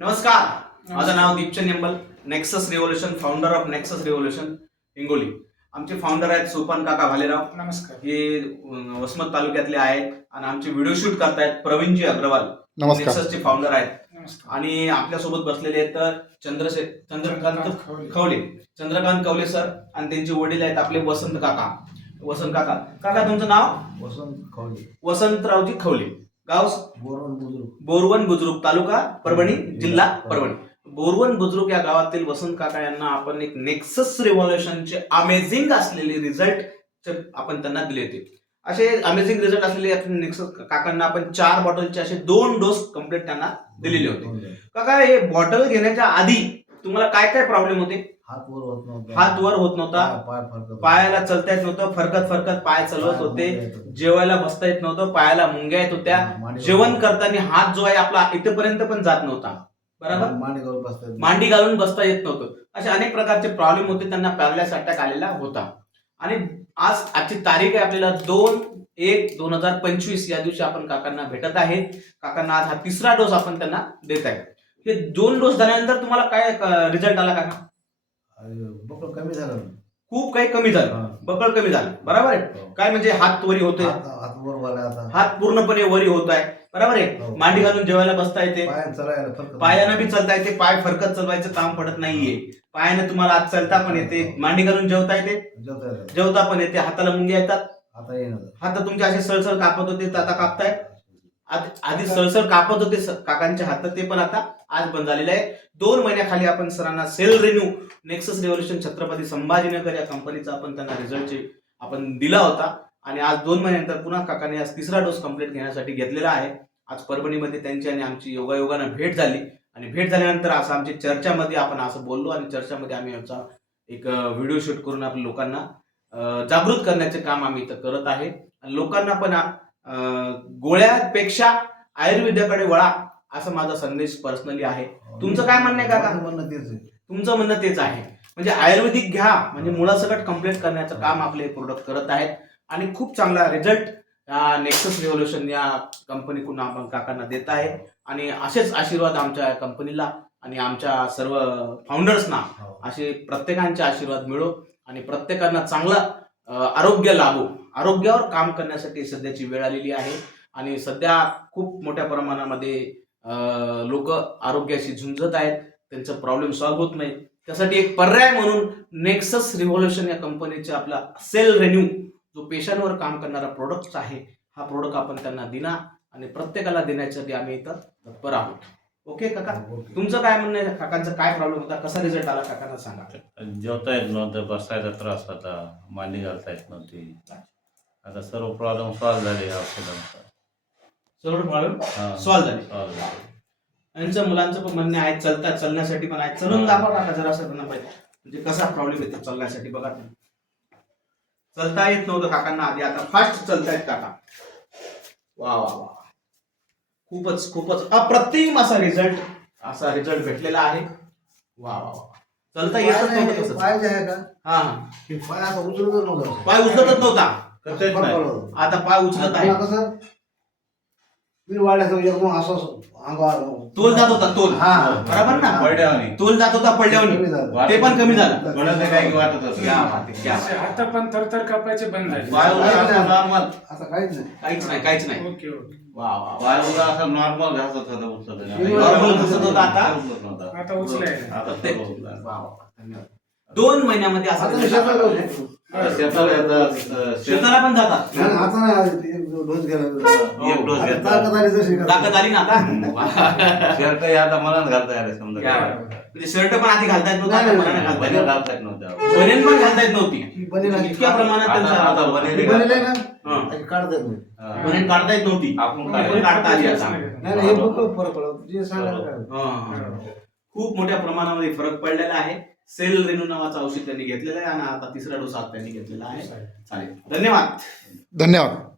नमस्कार. माझं नाव Deepchand Nimbal Nexus Revolution founder of Nexus Revolution Hingoli. आमचे फाउंडर आहेत सोपान काका भालेराव. नमस्कार. हे वसमत तालुक्यातले आहेत आणि आमचे व्हिडिओ शूट करतायत प्रवीणजी अग्रवाल. नमस्कार. नेक्ससचे फाउंडर आहेत. नमस्कार. आणि आपल्यासोबत बसलेले आहेत तर चंद्रशे चंद्रकांत खवले. खवले. चंद्रकांत कवले सर आणि त्यांचे वडील आहेत आपले वसंत काका. वसंत काका काका. तुमचं नाव? वसंत खवले. वसंतरावजी खवले. गाव बोरवण बुजुर्ग बोरवन बुद्रुक तालुका परभणी जिल्हा परभणी. बोरवन बुद्रुक या गावातील वसंत काका यांना आपण एक नेक्सस रिव्हॉल्युशनचे अमेझिंग असलेले रिझल्ट आपण त्यांना दिले होते. असे अमेझिंग रिझल्ट असलेले नेक्सस काकांना आपण चार बॉटलचे असे दोन डोस कंप्लीट त्यांना दिलेले होते. काका हे बॉटल घेण्याच्या आधी तुम्हाला काय काय प्रॉब्लेम होते? हात वर होत नव्हता. हात वर होत नव्हता. पाय फरकत पायाला चलता येत नव्हतं फरकत फरकत पाय चालवत होते. जेवायला बसता येत नव्हतं पायाला मुंग्या येत होत्या. जेवण करताना हात जो आहे आपला इथपर्यंत पण जात नव्हता. बरोबर? मांडी करून बसतात मांडी घालून बसता येत नव्हतं. असे अनेक प्रकारचे प्रॉब्लेम होते त्यांना पॅरलास अटॅक आलेला होता. आणि आज आजची तारीख आहे आपल्याला दोन एक दोन हजार पंचवीस. या दिवशी आपण काकांना भेटत आहे. काकांना आज हा तिसरा डोस आपण त्यांना देत आहे. हे दोन डोस झाल्यानंतर तुम्हाला काय रिझल्ट आला काका? बकळ कमी झालं खूप काही कमी झालं. हा. बकळ कमी झालं. बरोबर आहे? हो. काय म्हणजे हात वरी होते हात हात वर वाला आता. हात पूर्णपणे वरी होत आहे. बरोबर आहे? हो. मांडी घालून जेवायला बसता येते. पाय चलायला फरक पायानं बी चालता येते. पाय फरकत चालवायचं काम पडत नाहीये. पायानं तुम्हाला आज चालता पण येते. मांडी घालून जेवता येते? जेवता येतं. जेवता पण येते. हाताला मुंग्या येतात? आता येणार हात तुमचे असे सळसळ कापत होते तर आता कापताय? आधी आधी सळसळ कापत होते स- काकांच्या हात ते पण आता? आज बंद झालेले आहे. दोन महिन्याखाली आपण सरांना sale renew Nexus Revolution Chhatrapati Sambhajinagar या कंपनीचा आपण त्यांना रिझल्ट आपण दिला होता. आणि आज दोन महिन्यानंतर पुन्हा काकाने आज तिसरा डोस कंप्लीट घेण्यासाठी घेतलेला आहे. आज परभणीमध्ये त्यांची आणि आमची योगायोगानं भेट झाली. आणि भेट झाल्यानंतर असं आमची चर्चामध्ये आपण असं बोललो आणि चर्चामध्ये आम्ही आमचा एक व्हिडिओ शूट करून आपल्या लोकांना जागृत करण्याचे काम आम्ही इथं करत आहे. आणि लोकांना पण गोळ्यापेक्षा आयुर्वेदाकडे वळा. असा माझा संदेश पर्सनली आहे. तुमचं काय म्हणणं आहे काका? माझं म्हणणं तेच आहे. तुमचं म्हणणं तेच आहे. म्हणजे आयुर्वेदिक घ्या. म्हणजे मुळासकट कंप्लीट करण्याचं काम आपले प्रोडक्ट करत आहेत. आणि खूप चांगला रिझल्ट या नेक्सस रिव्होल्युशन या कंपनीकडून आपण काकांना देत आहे. आणि असेच आशीर्वाद आमच्या कंपनीला आणि आमच्या सर्व फाउंडर्सना हो. असे प्रत्येकांचे आशीर्वाद मिळो आणि प्रत्येकांना चांगलं आरोग्य लाभो. आरोग्यावर काम करण्यासाठी सध्याची वेळ आलेली आहे. आणि सध्या खूप मोठ्या प्रमाणामध्ये लोक आरोग्याशी झुंजत आहेत त्यांचं प्रॉब्लेम सॉल्व्ह होत नाही. त्यासाठी एक पर्याय म्हणून नेक्सस रिव्होल्युशन या कंपनीचे आपला सेल रेन्यू जो पेशांवर काम करणारा प्रोडक्ट आहे हा प्रोडक्ट आपण त्यांना दिना आणि प्रत्येकाला देण्यासाठी आम्ही इथं तत्पर आहोत. ओके काका? ओके. तुमचं काय म्हणणं आहे? काकांचा काय प्रॉब्लेम होता? कसा रिझल्ट आला? काकांना सांगा. जेवता येत नव्हतं बसायचा त्रास होता मांडी घालता येत नव्हती. आता सर्व प्रॉब्लेम सॉल्व्ह झाले औषधांचा. सर्व प्रॉब्लेम हा, सॉल्व्ह झाले. यांचं मुलांचं पण म्हणणे आहे चलतात चालण्यासाठी पण आहे. चलून दाखवा काका जरा असं त्यांना पाहिजे म्हणजे कसा प्रॉब्लेम येतो चालण्यासाठी बघा तुम्ही. चलता येत नव्हतं काकांना आधी. आता फास्ट चालतायत काका. वा वा वा. खूपच खूपच अप्रतिम असा रिझल्ट असा रिझल्ट भेटलेला आहे. वा वा वा. चलता येतच नव्हतं कसं पाय जे आहे का? हा. पाय आता उचलतच नव्हता. पाय उचलतच नव्हता. येत. आता पाय उचलत आहे. कसं? मी वाढल्याचं एकदम असं अंगावर तोल जात होता तोल हा बरोबर ना? पडल्यावानी. तोल जात होता पडल्यावर कमी झालं. ते पण कमी झालं पडत नाही काही वाटत होतं. क्या बात आहे, क्या बात आहे. हात पण थरथर कापायचे बंद झाले असा नॉर्मल आता काहीच नाही काहीच नाही काहीच नाही ओके ओके वा असा नॉर्मल घासत होता. Normal घासत होता आता? उचलत नव्हता. आता उचलायला. आता ते- सर्व उचलायला. वा वा वा. धन्यवाद. दोन महिन्यामध्ये असं आता शेताला येतात, शेताला पण जातात नाही, आता नाही एक डोस एक डोस आता घेतात. ताकद आली ताकद आली ना आता. शर्ट हे आता मनात घालता आले समजा क्या बात आहे. म्हणजे शर्ट पण आधी घालता येत नव्हता नाही, आता नाही, मनाने घालता येत घालता येत नव्हतं. नव्हतं. बनेल पण घालता येत नव्हती ही बनेल. इतक्या प्रमाणात आता त्यांचा आता ही बनेल बनेल आहे ना हा. ही काढता येत नाही हा. काढता येत नव्हती आपण पण काढता आली आता नाही नाही, हे बघ फरक पडतो जे सांगायला काय हा, हा. खूप मोठ्या प्रमाणामध्ये फरक पडलेला आहे. सेल रेणू नावाचं औषध त्यांनी घेतलेलं आहे आणि आता तिसरा डोस आज त्यांनी घेतलेला आहे. चालेल. धन्यवाद. धन्यवाद.